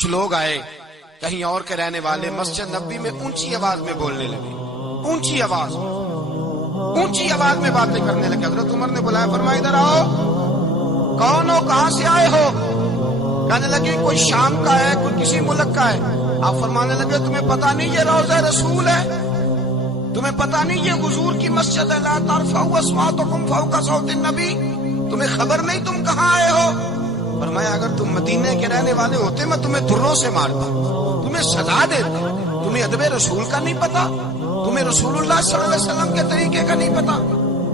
کچھ لوگ آئے کہیں اور کے رہنے والے مسجد نبوی میں اونچی آواز میں بولنے لگے، اونچی آواز میں باتیں کرنے لگے۔ حضرت عمر نے بلایا، فرمایا ادھر آؤ، کون ہو، کہاں سے آئے ہو؟ کہنے لگے کوئی شام کا ہے، کوئی کسی ملک کا ہے۔ آپ فرمانے لگے تمہیں پتا نہیں یہ روضہ رسول ہے؟ تمہیں پتا نہیں یہ حضور کی مسجد ہے؟ لا ترفعوا اصواتکم فوق صوت النبی، تمہیں خبر نہیں تم کہاں آئے ہو؟ فرمایا اگر تم مدینے کے رہنے والے ہوتے میں تمہیں دھروں سے مارتا، تمہیں سزا دیتا۔ تمہیں ادب رسول کا نہیں پتا؟ تمہیں رسول اللہ صلی اللہ علیہ وسلم کے طریقے کا نہیں پتا؟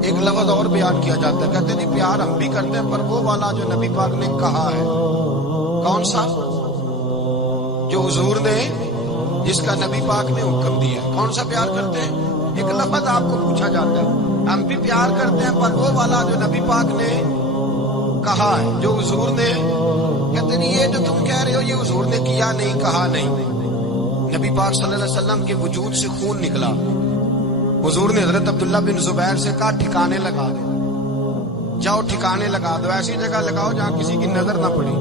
ایک لفظ اور بیان کیا جاتا ہے، کہتے نہیں پیار ہم بھی کرتے ہیں پر وہ والا جو نبی پاک نے کہا ہے۔ کون سا؟ جو حضور نے، جس کا نبی پاک نے حکم دیا۔ کون سا پیار کرتے ہیں؟ ایک لفظ آپ کو پوچھا جاتا ہے، ہم بھی پیار کرتے ہیں پر وہ والا جو نبی پاک نے کہا ہے، جو حضور نے۔ کہتے نہیں یہ جو تم کہہ رہے ہو یہ حضور نے کیا نہیں، کہا نہیں۔ نبی پاک صلی اللہ علیہ وسلم کے وجود سے خون نکلا، حضور نے حضرت عبداللہ بن زبیر سے کہا ٹھکانے لگا دو، جاؤ ٹھکانے لگا دو، ایسی جگہ لگاؤ جہاں کسی کی نظر نہ پڑے۔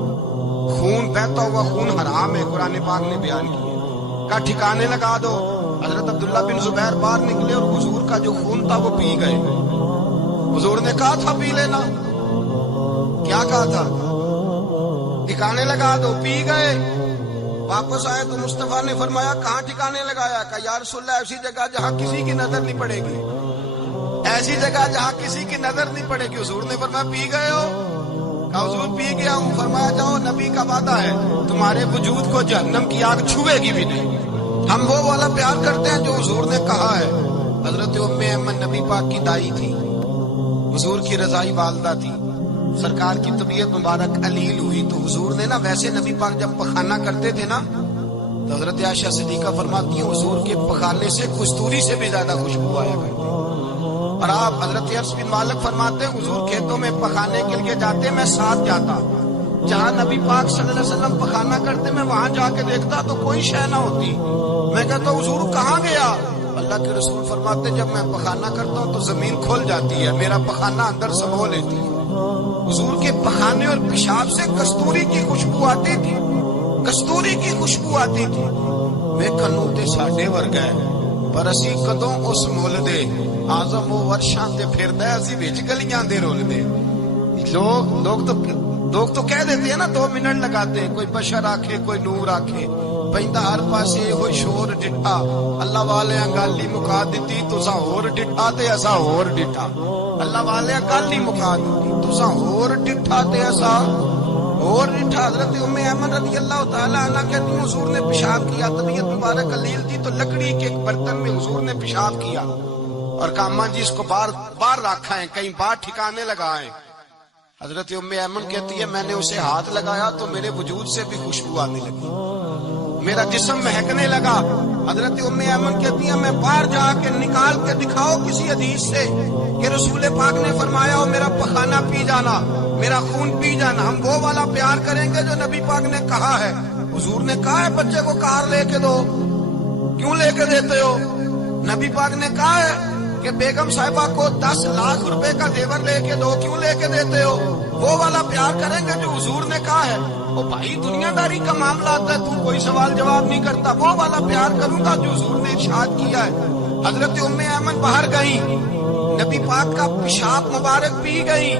خون بہتا ہوا خون حرام ہے، قرآن پاک نے بیان کیا، کہا ٹھکانے لگا دو۔ حضرت عبداللہ بن زبیر باہر نکلے اور حضور کا جو خون تھا وہ پی گئے۔ حضور نے کہا تھا پی لینا، کیا کہا تھا؟ ٹھکانے لگا دو، پی گئے۔ واپس آئے تو مصطفیٰ نے فرمایا کہاں ٹھکانے لگایا؟ کہا یا رسول اللہ ایسی جگہ جہاں کسی کی نظر نہیں پڑے گی، ایسی جگہ جہاں کسی کی نظر نہیں پڑے گی۔ حضور نے فرمایا پی گئے ہو؟ کہا حضور پی گیا ہوں۔ فرمایا جاؤ، نبی کا وعدہ ہے تمہارے وجود کو جہنم کی آگ چھوئے گی بھی نہیں۔ ہم وہ والا پیار کرتے ہیں جو حضور نے کہا ہے۔ حضرت ام ایمن نبی پاک کی دائی تھی، حضور کی رضائی والدہ تھی۔ سرکار کی طبیعت مبارک علیل ہوئی تو حضور نے نا، ویسے نبی پاک جب پخانہ کرتے تھے نا تو حضرت عائشہ صدیقہ فرماتی ہیں حضور کے پخانے سے کستوری سے بھی زیادہ خوشبو آیا کرتی۔ اور آپ حضرت انس بن مالک فرماتے ہیں حضور کھیتوں میں پخانے کے لیے جاتے میں ساتھ جاتا، جہاں نبی پاک صلی اللہ علیہ وسلم پخانہ کرتے میں وہاں جا کے دیکھتا تو کوئی شے نہ ہوتی۔ میں کہتا حضور کہاں گیا؟ اللہ کے رسول فرماتے جب میں پخانہ کرتا ہوں تو زمین کھل جاتی ہے، میرا پخانہ اندر سمو لیتی ہے۔ حضور کے پخانے اور پیشاب سے کستوری کی خوشبو آتی تھی، کستوری کی خوشبو آتی تھی۔ ویکھن تے ساڈے ورگا ہے پر اسی کدوں اس مول دے اعظم و ورشاں تے پھردا ہے، اسی وچ گلیاں دے رول دے۔ لوگ تو کہہ دیتے ہیں نا 2 منٹ لگاتے ہیں، کوئی بشر آکھے کوئی نور آکھے، پیندا ہر پاسے ہوئی شور ڈٹھا، اللہ والے گالی مکا دتی تساں ہور ڈٹھا تے اساں ہور ڈٹھا۔ اللہ والے گالی مکا دتی تساں ہور ڈٹھا تے اساں ہور ڈٹھا۔ حضرت ام ایمن رضی اللہ تعالی عنہ کہتی ہیں حضور نے پیشاب کیا، طبیعت مبارک علیل تھی تو لکڑی کے ایک برتن میں حضور نے پیشاب کیا اور کہا اماں جی اس کو باہر رکھا ہے، کہیں باہر ٹھکانے لگائیں۔ حضرت ام ایمن کہتی ہے میں نے اسے ہاتھ لگایا تو میرے وجود سے بھی خوشبو آنے لگی، میرا جسم مہکنے لگا۔ حضرت ام ایمن کہتی ہے میں باہر جا کے نکال کے دکھاؤ کسی حدیث سے کہ رسول پاک نے فرمایا ہو میرا پخانہ پی جانا، میرا خون پی جانا۔ ہم وہ والا پیار کریں گے جو نبی پاک نے کہا ہے۔ حضور نے کہا ہے بچے کو کار لے کے دو، کیوں لے کے دیتے ہو؟ نبی پاک نے کہا ہے کہ بیگم صاحبہ کو 10 لاکھ روپے کا زیور لے کے دو، کیوں لے کے دیتے ہو؟ وہ والا پیار کریں گے جو حضور نے کہا ہے۔ وہ بھائی دنیا داری کا معاملہ آتا ہے، تو کوئی سوال جواب نہیں کرتا، وہ والا پیار کروں گا جو حضور نے ارشاد کیا ہے۔ حضرت ام ایمن باہر گئی، نبی پاک کا پیشاب مبارک پی گئی،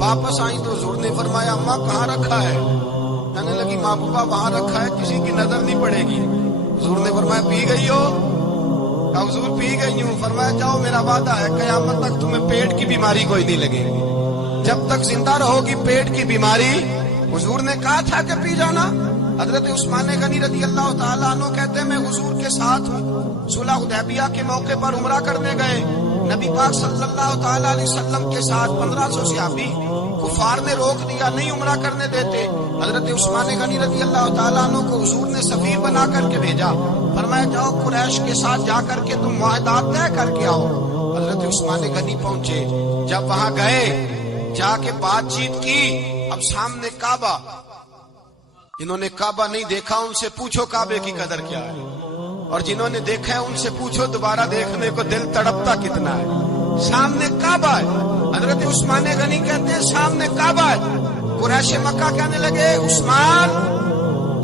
واپس آئی تو حضور نے فرمایا اماں کہاں رکھا ہے؟ کہنے لگی محبوبہ وہاں رکھا ہے، کسی کی نظر نہیں پڑے گی۔ حضور نے فرمایا پی گئی ہو؟ کہا حضور پی گئی ہوں۔ فرمایا جاؤ میرا وعدہ ہے قیامت تک تمہیں پیٹ کی بیماری کوئی نہیں لگے گی، جب تک زندہ رہو گی پیٹ کی بیماری۔ حضور نے کہا تھا کہ پی جانا۔ حضرت عثمان غنی رضی اللہ تعالیٰ عنہ کہتے ہیں میں حضور کے ساتھ ہوں، صلح حدیبیہ کے موقع پر عمرہ کرنے گئے، نبی پاک صلی اللہ تعالیٰ علیہ وسلم کے ساتھ 1500 صحابی، کفار نے روک دیا نہیں عمرہ کرنے دیتے۔ حضرت عثمان غنی رضی اللہ تعالیٰ عنہ کو حضور نے سفیر بنا کر کے بھیجا، فرمایا جاؤ قریش کے ساتھ جا کر کے تم معاہدات طے کر کے آؤ۔ حضرت عثمان غنی پہنچے، جب وہاں گئے جا کے بات چیت کی، اب سامنے کعبہ، جنہوں نے کعبہ نہیں دیکھا ان سے پوچھو کعبے کی قدر کیا ہے، اور جنہوں نے دیکھا ہے ان سے پوچھو دوبارہ دیکھنے کو دل تڑپتا کتنا ہے۔ سامنے کعبہ ہے، حضرت عثمان غنی کہتے ہیں سامنے کعبہ ہے۔ قریش مکہ کہنے لگے عثمان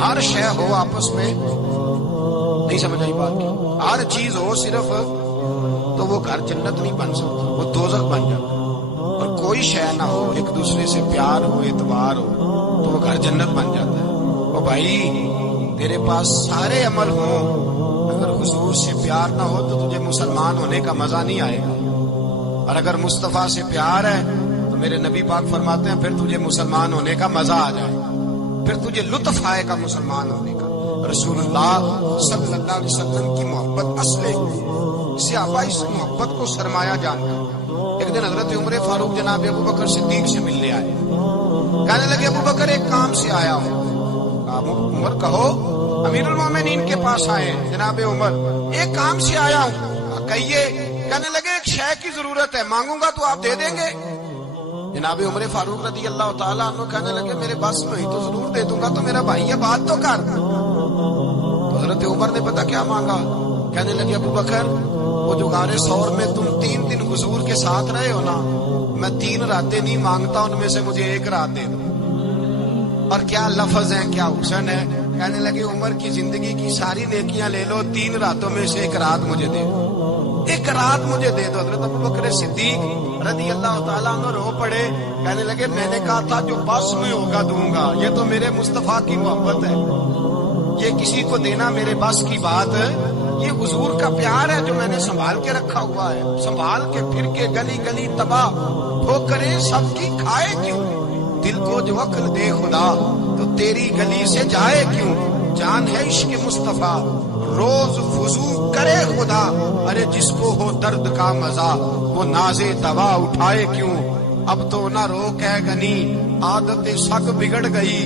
ہر شے ہو آپس میں، نہیں سمجھ آئی بات کی، ہر چیز ہو صرف تو وہ گھر جنت نہیں بن سکتا، وہ دوزخ بن جاتا ہے۔ اور کوئی شے نہ ہو، ایک دوسرے سے پیار ہو، اعتبار ہو، تو وہ گھر جنت بن جاتا ہے۔ او بھائی تیرے پاس سارے عمل ہوں، اگر حضور سے پیار نہ ہو تو تجھے مسلمان ہونے کا مزہ نہیں آئے گا، اور اگر مصطفیٰ سے پیار ہے تو میرے نبی پاک فرماتے ہیں پھر تجھے مسلمان ہونے کا مزہ آ جائے گا، پھر تجھے لطف آئے گا مسلمان ہونے کا۔ رسول اللہ صلی اللہ علیہ وسلم کی محبت اصل ہے، صحابہ اس محبت کو سرمایہ جانتے ہیں۔ ایک دن حضرت عمر فاروق جناب ابو بکر صدیق سے ملنے آئے، کہنے لگے ابو بکر ایک کام سے آیا ہوں۔ عمر کہو، امیر المومنین کے پاس آئے ہیں جناب عمر، ایک کام سے آیا ہوں، کہیے۔ کہنے لگے ایک شے کی ضرورت ہے، مانگوں گا تو آپ دے دیں گے؟ جناب عمر فاروق رضی اللہ تعالیٰ عنہ کہنے لگے میرے بس میں ہی تو ضرور دے دوں گا، تو میرا بھائی ہے بات تو کر۔ تو حضرت عمر نے پتا کیا مانگا؟ کہنے لگے ابو بکر وہ جو غار ثور میں تم 3 دن حضور کے ساتھ رہے ہو نا، میں 3 راتیں نہیں مانگتا، ان میں سے مجھے 1 رات دے دو۔ اور کیا لفظ ہیں، کیا حسن ہے۔ کہنے لگے عمر کی زندگی کی ساری نیکیاں لے لو، 3 راتوں میں سے 1 رات مجھے دے دو، 1 رات مجھے دے دو۔ حضرت ابو بکر صدیق رضی اللہ تعالیٰ عنہ رو پڑے، کہنے لگے میں نے کہا تھا جو بس میں ہوگا دوں گا، یہ تو میرے مصطفیٰ کی محبت ہے، یہ کسی کو دینا میرے بس کی بات ہے، یہ حضور کا پیار ہے جو میں نے سنبھال کے رکھا ہوا ہے، سنبھال کے پھر کے گلی گلی تباہ ٹھوکریں سب کی کھائے کیوں، دل کو جو عقل دے خدا تو تیری گلی سے جائے کیوں، جان ہے عشق مصطفیٰ روز وضو کرے خدا، ارے جس کو ہو درد کا مزہ وہ نازے دوا اٹھائے کیوں، اب تو نہ روک ہے غنی عادت سگ بگڑ گئی،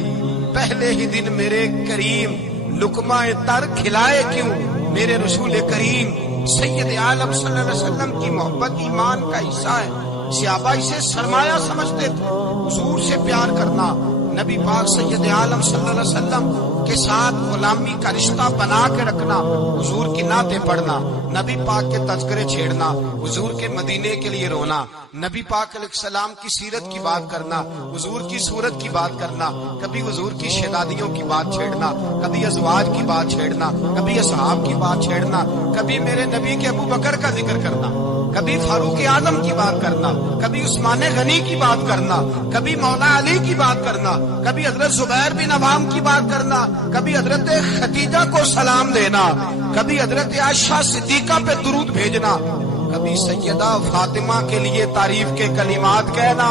پہلے ہی دن میرے کریم لقمہ تر کھلائے کیوں، میرے رسول کریم سید عالم صلی اللہ علیہ وسلم کی محبت ایمان کا حصہ ہے۔ صحابہ اسے سرمایہ سمجھتے تھے، حضور سے پیار کرنا، نبی پاک سید عالم صلی اللہ علیہ وسلم کے ساتھ غلامی کا رشتہ بنا کے رکھنا، حضور کی نعتیں پڑھنا، نبی پاک کے تذکرے چھیڑنا، حضور کے مدینے کے لیے رونا، نبی پاک علیہ السلام کی سیرت کی بات کرنا، حضور کی صورت کی بات کرنا، کبھی حضور کی شہزادیوں کی بات چھیڑنا، کبھی ازواج کی بات چھیڑنا، کبھی اصحاب کی بات چھیڑنا، کبھی میرے نبی کے ابو بکر کا ذکر کرنا، کبھی فاروق اعظم کی بات کرنا، کبھی عثمان غنی کی بات کرنا، کبھی مولا علی کی بات کرنا، کبھی حضرت زبیر بن عوام کی بات کرنا، کبھی حضرت خدیجہ کو سلام دینا، کبھی حضرت عائشہ صدیقہ پہ درود بھیجنا، کبھی سیدہ فاطمہ کے لیے تعریف کے کلمات کہنا۔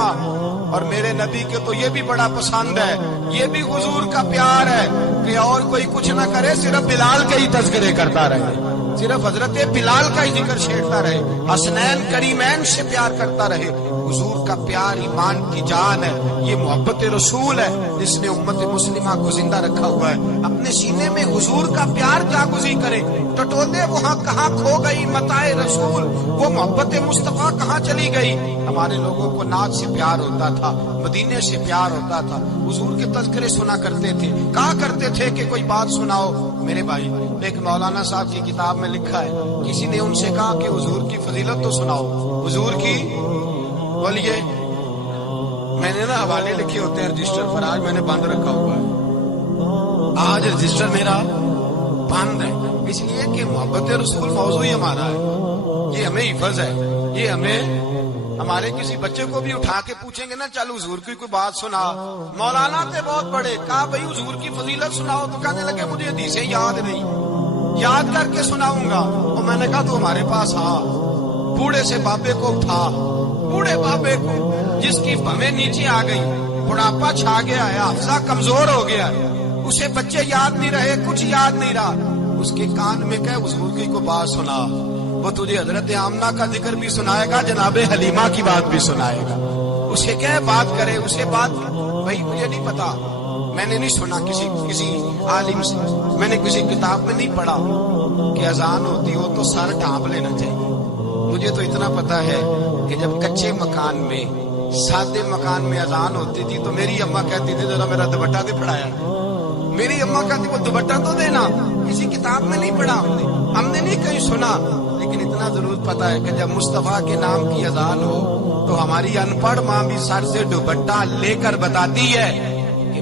اور میرے نبی کے تو یہ بھی بڑا پسند ہے، یہ بھی حضور کا پیار ہے کہ اور کوئی کچھ نہ کرے، صرف بلال کے ہی تذکرے کرتا رہے، صرف حضرت بلال کا ہی ذکر چھیڑتا رہے، حسنین کریمین سے پیار کرتا رہے۔ حضور کا پیار ایمان کی جان ہے، یہ محبت رسول ہے جس نے امت مسلمہ کو زندہ رکھا ہوا ہے۔ اپنے سینے میں حضور کا پیار جاگزی کرے، ٹٹولے وہاں کہاں کھو گئی متاع رسول، وہ محبت مصطفیٰ کہاں چلی گئی۔ ہمارے لوگوں کو نعت سے پیار ہوتا تھا، مدینے سے پیار ہوتا تھا، حضور کے تذکرے سنا کرتے تھے، کہا کرتے تھے کہ کوئی بات سناؤ۔ میرے بھائی ایک مولانا صاحب کی کتاب میں لکھا ہے، کسی نے ان سے کہا کہ حضور کی فضیلت تو سناؤ، حضور کی بولیے۔ میں نے نا حوالے لکھے ہوتے ہیں رجسٹر پر، آج میں نے بند رکھا ہوا ہے، آج رجسٹر میرا بند ہے، اس لیے کہ محبت رسول موضوع ہی ہمارا ہے، یہ ہمیں حفظ ہے، یہ ہمیں ہمارے کسی بچے کو بھی اٹھا کے پوچھیں گے نا چل حضور کی کوئی بات سنا، مولانا تھے بہت بڑے، کہا بھائی حضور کی فضیلت سناؤ، تو کہنے لگے مجھے حدیثیں یاد نہیں، یاد کر کے سناؤں گا۔ اور میں نے کہا تو ہمارے پاس آ، بوڑھے سے بابے کو اٹھا، بوڑھے بابے کو جس کی بھویں نیچے آ گئی، بڑھاپا چھا گیا ہے، حافظہ کمزور ہو گیا ہے، اسے بچے یاد نہیں رہے، کچھ یاد نہیں رہا، اس کے کان میں کہ حضور کی کوئی بات سنا، وہ تجھے حضرت آمنہ کا ذکر بھی سنائے گا، جناب حلیمہ کی بات بھی سنائے گا، اسے کہ بات کرے، اسے بات بھائی مجھے نہیں پتا، میں نے نہیں سنا کسی عالم سے، میں نے کسی کتاب میں نہیں پڑھا کہ اذان ہوتی ہو تو سر ڈھانپ لینا چاہیے۔ مجھے تو اتنا پتا ہے کہ جب کچے مکان میں، سادے مکان میں اذان ہوتی تھی تو میری اماں کہتی تھی ذرا میرا دوپٹہ دے پڑھایا، میری اماں کہتی وہ دوپٹہ تو دینا، کسی کتاب میں نہیں پڑھا ہم نے نہیں کہیں سنا، لیکن اتنا ضرور پتا ہے کہ جب مصطفیٰ کے نام کی اذان ہو تو ہماری ان پڑھ ماں بھی سر سے دوپٹہ لے کر بتاتی ہے کہ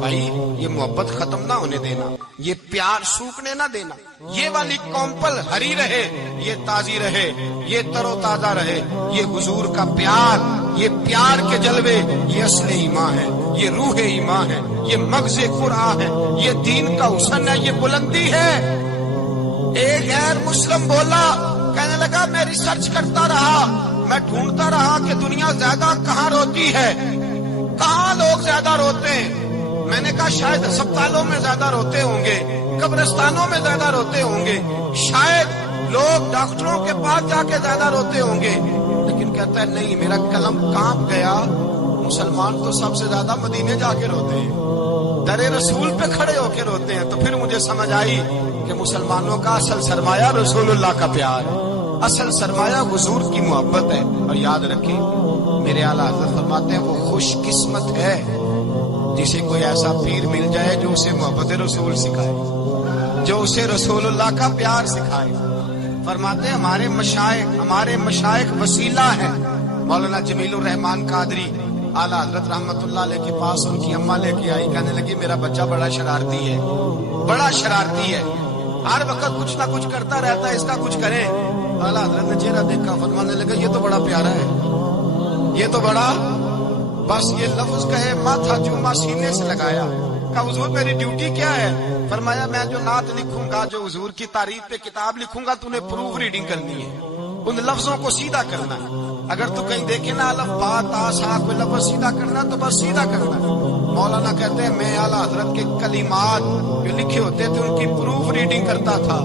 بھائی یہ محبت ختم نہ ہونے دینا، یہ پیار سوکھنے نہ دینا، یہ والی کومپل ہری رہے، یہ تازی رہے، یہ تر و تازہ رہے، یہ حضور کا پیار، یہ پیار کے جلوے، یہ اصل ایمان ہے، یہ روح ایمان ہے، یہ مغز قرآن ہے، یہ دین کا حسن ہے، یہ بلندی ہے۔ ایک غیر مسلم بولا، کہنے لگا میں ریسرچ کرتا رہا، میں ڈھونڈتا رہا کہ دنیا زیادہ کہاں روتی ہے، کہاں لوگ زیادہ روتے ہیں۔ میں نے کہا شاید ہسپتالوں میں زیادہ روتے ہوں گے، قبرستانوں میں زیادہ روتے ہوں گے، شاید لوگ ڈاکٹروں کے پاس جا کے زیادہ روتے ہوں گے، لیکن کہتا ہے نہیں، میرا قلم کانپ گیا، مسلمان تو سب سے زیادہ مدینے جا کے روتے ہیں، در رسول پہ کھڑے ہو کے روتے ہیں۔ تو پھر مجھے سمجھ آئی کہ مسلمانوں کا اصل سرمایہ رسول اللہ کا پیار ہے، اصل سرمایہ حضور کی محبت ہے۔ اور یاد رکھیں میرے اعلیٰ حضرت فرماتے ہیں وہ خوش قسمت ہے جسے کوئی ایسا پیر مل جائے جو اسے محبت رسول سکھائے، جو اسے رسول اللہ کا پیار سکھائے۔ فرماتے ہیں ہمارے مشائخ وسیلہ ہیں۔ مولانا جمیل الرحمان قادری اعلیٰ حضرت رحمت اللہ علیہ کے پاس ان کی اماں لے کے آئی، کہنے لگی میرا بچہ بڑا شرارتی ہے، بڑا شرارتی ہے، ہر وقت کچھ نہ کچھ کرتا رہتا ہے، اس کا کچھ کریں۔ اعلیٰ حضرت نے چہرہ دیکھا، فرمانے لگا یہ تو بڑا پیارا ہے، یہ تو بڑا، بس یہ لفظ کہے ماتھا چوما سینے سے لگایا۔ کہا حضور میری ڈیوٹی کیا ہے؟ فرمایا میں جو نعت لکھوں گا، جو حضور کی تعریف پہ کتاب لکھوں گا، تو نے پروف ریڈنگ کرنی ہے، ان لفظوں کو سیدھا کرنا ہے۔ اگر تو کہیں دیکھے نا الف با تا سا کوئی لفظ سیدھا کرنا تو بس سیدھا کرنا ہے۔ مولانا کہتے ہیں میں اعلیٰ حضرت کے کلمات جو لکھے ہوتے تھے ان کی پروف ریڈنگ کرتا تھا،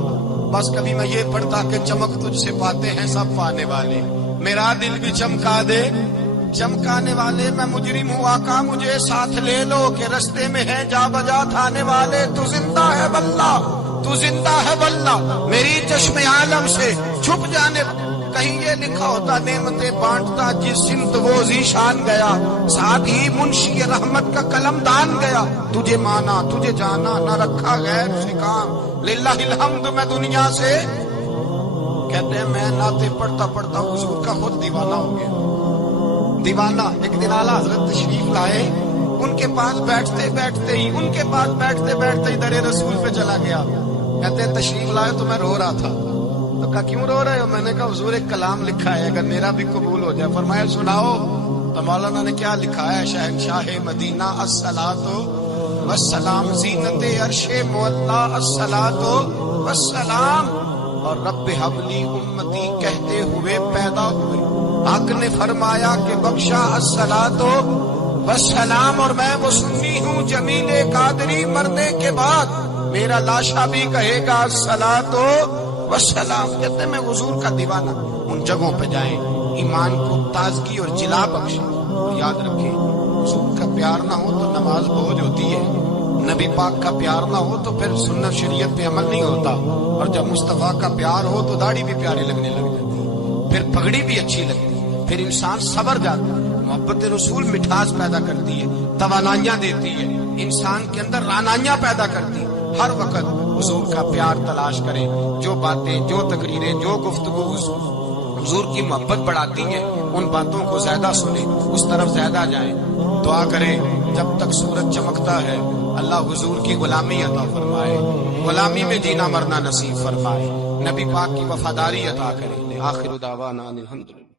بس کبھی میں یہ پڑھتا کہ چمک تجھ سے پاتے ہیں سب پانے والے، میرا دل بھی چمکا دے چمکانے والے، میں مجرم ہوں آقا مجھے ساتھ لے لو کہ رستے میں ہے جا بجا تھانے والے، تو زندہ ہے واللہ، تو زندہ ہے واللہ، میری چشم عالم سے چھپ جانے۔ کہیں یہ لکھا ہوتا نعمتیں بانٹتا جس سمت وہ ذیشان گیا، ساتھ ہی منشی رحمت کا قلم دان گیا، تجھے مانا تجھے جانا نہ رکھا غیر سے کام، للہ الحمد میں دنیا سے۔ کہتے ہیں میں نعتیں پڑھتا پڑھتا حضور کا خود دیوانہ ہو گیا، دیوانہ۔ ایک دن اعلیٰ حضرت تشریف لائے، ان کے پاس بیٹھتے بیٹھتے ہی در رسول پہ چلا گیا۔ کہتے ہیں تشریف لائے تو میں رو رہا تھا، تو کہا کیوں رو رہے ہو؟ میں نے کہا حضور ایک کلام لکھا ہے اگر میرا بھی قبول ہو جائے۔ فرمایا سناؤ۔ تو مولانا نے کیا لکھا ہے؟ شہنشاہ مدینہ الصلاۃ والسلام، زینت عرش معلا الصلاۃ والسلام، اور رب حبلی امتی کہتے ہوئے پیدا ہوئے، حق نے فرمایا کہ بخشا الصلاۃ والسلام، اور میں وہ سنی ہوں جمیل قادری مرنے کے بعد میرا لاشا بھی کہے گا الصلاۃ والسلام۔ کہتے ہیں میں حضور کا دیوانہ۔ ان جگہوں پہ جائیں، ایمان کو تازگی اور جلا بخشیں، اور یاد رکھیں حضور کا پیار نہ ہو تو نماز بوجھ ہوتی ہے، نبی پاک کا پیار نہ ہو تو پھر سنت شریعت پہ عمل نہیں ہوتا، اور جب مصطفیٰ کا پیار ہو تو داڑھی بھی پیاری لگنے لگ جاتی ہے، پھر پگڑی بھی اچھی لگتی ہے، پھر انسان صبر جاتا ہے۔ محبت رسول مٹھاس پیدا کرتی ہے، توانائیاں دیتی ہے، انسان کے اندر رانائیاں پیدا کرتی ہے۔ ہر وقت حضور کا پیار تلاش کریں، جو باتیں، جو تقریریں، جو گفتگو حضور کی محبت بڑھاتی ہیں ان باتوں کو زیادہ سنیں، اس طرف زیادہ جائیں۔ دعا کریں جب تک سورج چمکتا ہے اللہ حضور کی غلامی عطا فرمائے، غلامی میں جینا مرنا نصیب فرمائے، نبی پاک کی وفاداری عطا کرے۔ آخر دعوانا الحمدللہ۔